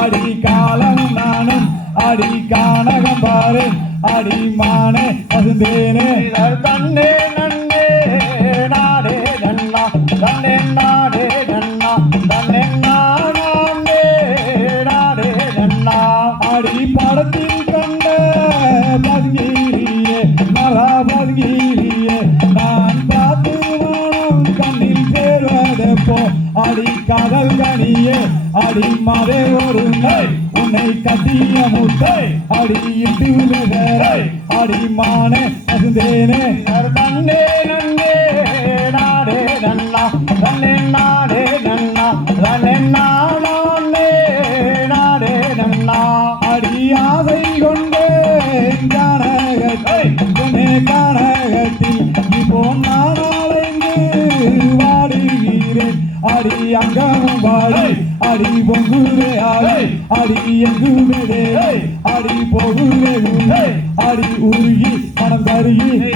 அடி காலம் நானும் அடி கானகம் பாரு அடி மானே பசுந்தேனே தன்னே நன்னே நாடே நன்னா தன்னே நாடே நன்னா தன்னே நானே நாடே நன்னா. அடி படத்தில் கண்ட பதுங்கீரியே மகா பதுங்கீரியே நான் பார்த்து வானம் கண்ணில் சேர்வதப்போ அடி கடல் கனியே அடி மதே ஒரு நாய் உன்னை கட்டிய முட்டை அடி இட்டு நகரை அடி மானே நன்னே நாடே நன்னா. தன்னே நாடே நன்னா. தன்னே நானே நாடே நன்னா. அடியாதை கொண்டே ஜானகத்தை வாடுகிறேன் அடி அங்கமும் வாடி. அடி பொங்குதே ஆடி. அடி எங்குமே அடி உன்னை. அடி உருகி மனம் கருகி.